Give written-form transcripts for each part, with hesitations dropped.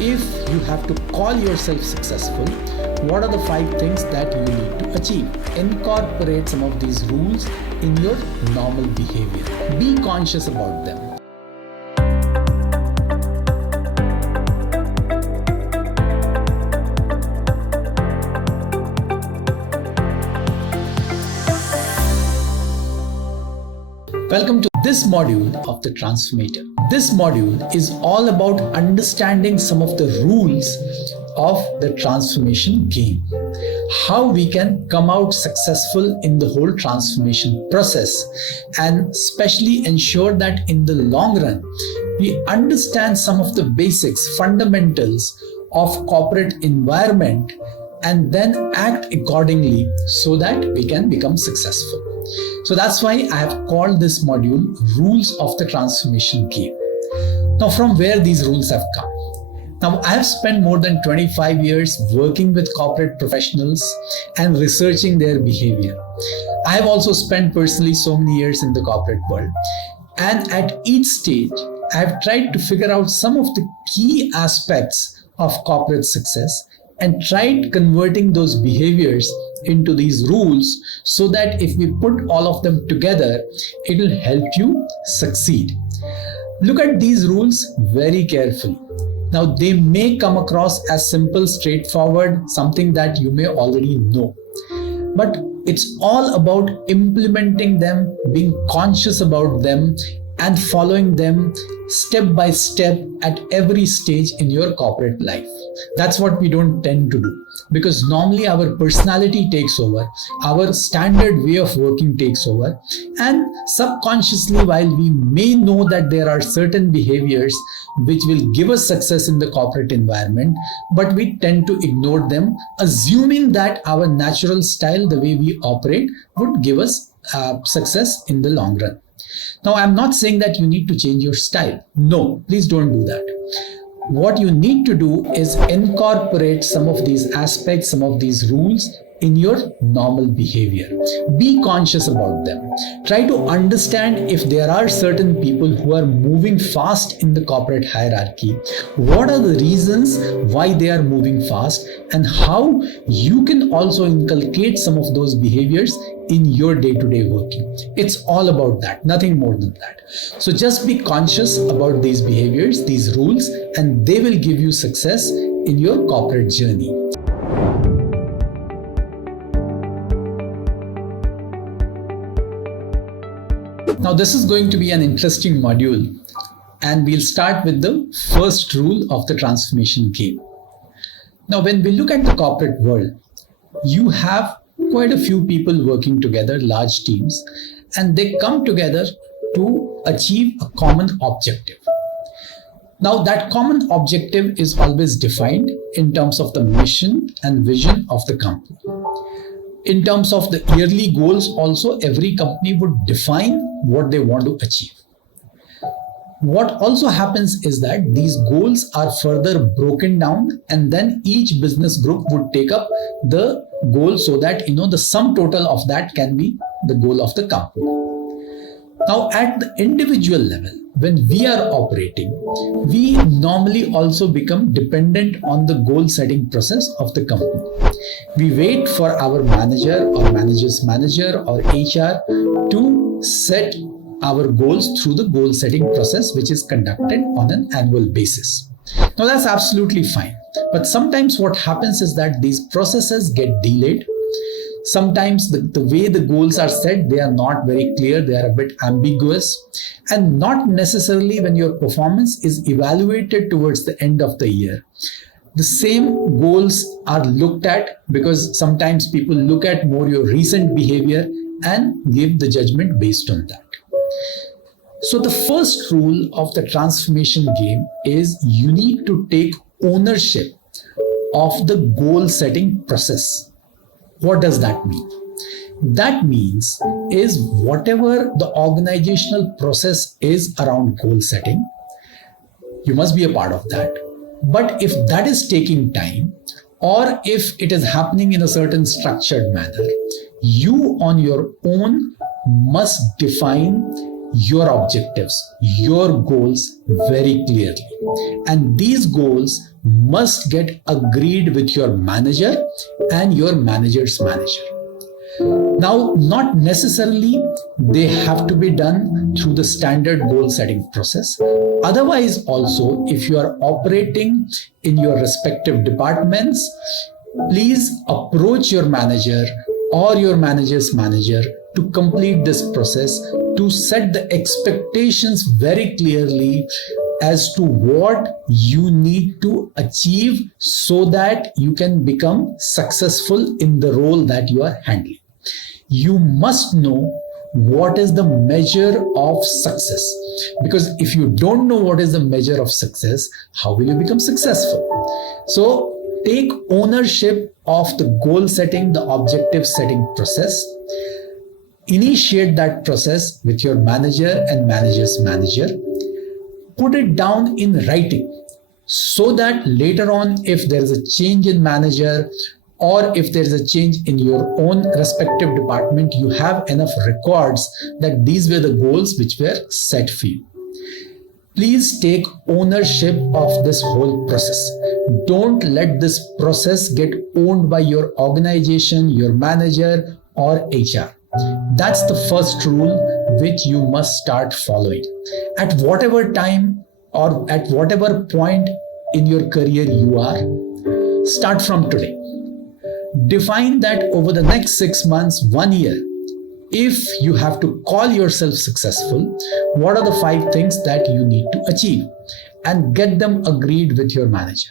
if you have to call yourself successful, what are the 5 things that you need to achieve? Incorporate some of these rules in your normal behavior. Be conscious about them. Welcome to this module of the Transformator. This module is all about understanding some of the rules of the transformation game. How we can come out successful in the whole transformation process, and especially ensure that in the long run, we understand some of the basics, fundamentals of corporate environment, and then act accordingly so that we can become successful. So that's why I have called this module Rules of the Transformation Game. Now, from where these rules have come? Now, I have spent more than 25 years working with corporate professionals and researching their behavior. I have also spent personally so many years in the corporate world. And at each stage, I have tried to figure out some of the key aspects of corporate success and tried converting those behaviors into these rules so that if we put all of them together, it will help you succeed. Look at these rules very carefully. Now, they may come across as simple, straightforward, something that you may already know. But it's all about implementing them, being conscious about them, and following them step by step at every stage in your corporate life. That's what we don't tend to do, because normally our personality takes over, our standard way of working takes over, and subconsciously, while we may know that there are certain behaviors which will give us success in the corporate environment, but we tend to ignore them, assuming that our natural style, the way we operate, would give us success in the long run. Now, I'm not saying that you need to change your style. No, please don't do that. What you need to do is incorporate some of these aspects, some of these rules in your normal behavior. Be conscious about them. Try to understand if there are certain people who are moving fast in the corporate hierarchy. What are the reasons why they are moving fast, and how you can also inculcate some of those behaviors in your day-to-day working. It's all about that, nothing more than that. So just be conscious about these behaviors, these rules, and they will give you success in your corporate journey. Now, this is going to be an interesting module, and we'll start with the first rule of the transformation game. Now, when we look at the corporate world, you have quite a few people working together, large teams, and they come together to achieve a common objective. Now, that common objective is always defined in terms of the mission and vision of the company. In terms of the yearly goals also, every company would define what they want to achieve. What also happens is that these goals are further broken down, and then each business group would take up the goal so that the sum total of that can be the goal of the company. Now, at the individual level, when we are operating, we normally also become dependent on the goal setting process of the company. We wait for our manager or manager's manager or HR to set our goals through the goal setting process, which is conducted on an annual basis. Now, that's absolutely fine. But sometimes what happens is that these processes get delayed. Sometimes the way the goals are set, they are not very clear, they are a bit ambiguous, and not necessarily when your performance is evaluated towards the end of the year. The same goals are looked at, because sometimes people look at more your recent behavior and give the judgment based on that. So the first rule of the transformation game is you need to take ownership of the goal setting process. What does that mean? That means is whatever the organizational process is around goal setting, you must be a part of that. But if that is taking time, or if it is happening in a certain structured manner, you on your own must define your objectives, your goals very clearly. And these goals must get agreed with your manager and your manager's manager. Now, not necessarily they have to be done through the standard goal setting process. Otherwise, also, if you are operating in your respective departments, please approach your manager or your manager's manager to complete this process, to set the expectations very clearly as to what you need to achieve so that you can become successful in the role that you are handling. You must know what is the measure of success, because if you don't know what is the measure of success, how will you become successful? So take ownership of the goal setting, the objective setting process. Initiate that process with your manager and manager's manager. Put it down in writing so that later on, if there is a change in manager or if there is a change in your own respective department, you have enough records that these were the goals which were set for you. Please take ownership of this whole process. Don't let this process get owned by your organization, your manager, or HR. That's the first rule which you must start following. At whatever time or at whatever point in your career you are, start from today. Define that over the next 6 months, 1 year, if you have to call yourself successful, what are the 5 things that you need to achieve? And get them agreed with your manager.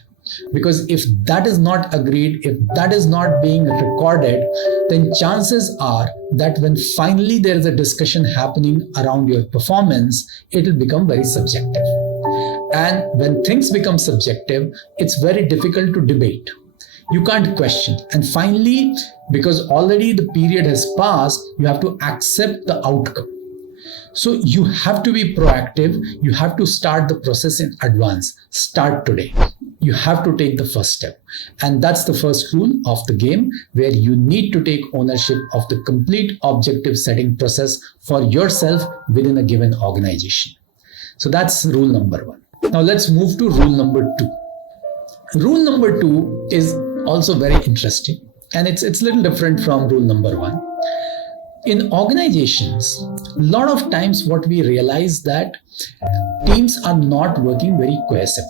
Because if that is not agreed, if that is not being recorded, then chances are that when finally there is a discussion happening around your performance, it will become very subjective. And when things become subjective, it's very difficult to debate. You can't question. And finally, because already the period has passed, you have to accept the outcome. So you have to be proactive. You have to start the process in advance. Start today. You have to take the first step. And that's the first rule of the game, where you need to take ownership of the complete objective setting process for yourself within a given organization. So that's rule number 1. Now let's move to rule number 2. Rule number 2 is also very interesting, and it's a little different from rule number 1. In organizations, a lot of times what we realize that teams are not working very cohesively.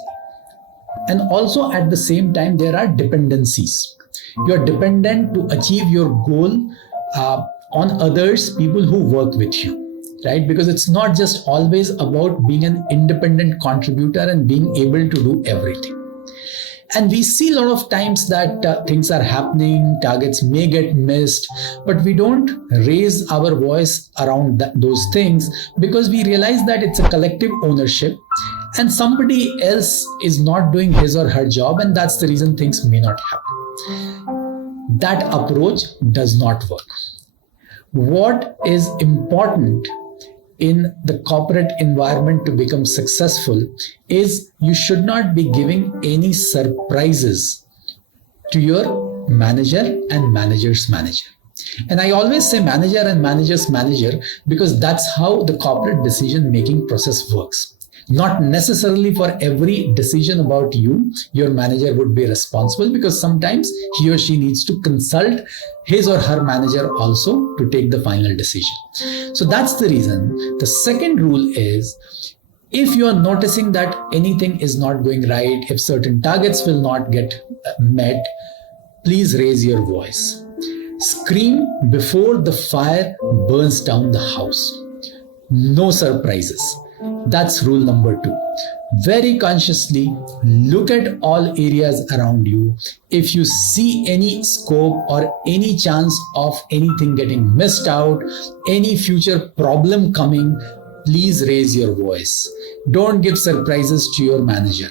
And also at the same time, there are dependencies. You're dependent to achieve your goal on others, people who work with you, right? Because it's not just always about being an independent contributor and being able to do everything. And we see a lot of times that things are happening, targets may get missed, but we don't raise our voice around those things because we realize that it's a collective ownership and somebody else is not doing his or her job, and that's the reason things may not happen. That approach does not work. What is important in the corporate environment to become successful is you should not be giving any surprises to your manager and manager's manager. And I always say manager and manager's manager because that's how the corporate decision-making process works. Not necessarily for every decision about you, your manager would be responsible, because sometimes he or she needs to consult his or her manager also to take the final decision. So that's the reason. The second rule is, if you are noticing that anything is not going right, if certain targets will not get met, please raise your voice. Scream before the fire burns down the house. No surprises. That's rule number 2. Very consciously look at all areas around you. If you see any scope or any chance of anything getting missed out, any future problem coming, please raise your voice. Don't give surprises to your manager.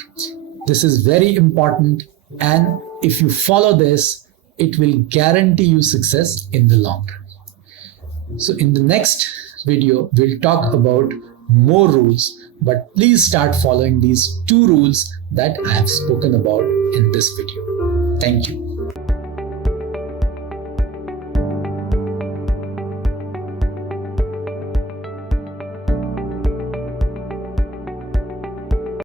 This is very important, and if you follow this, it will guarantee you success in the long run. So in the next video, we'll talk about more rules, but please start following these 2 rules that I have spoken about in this video. Thank you.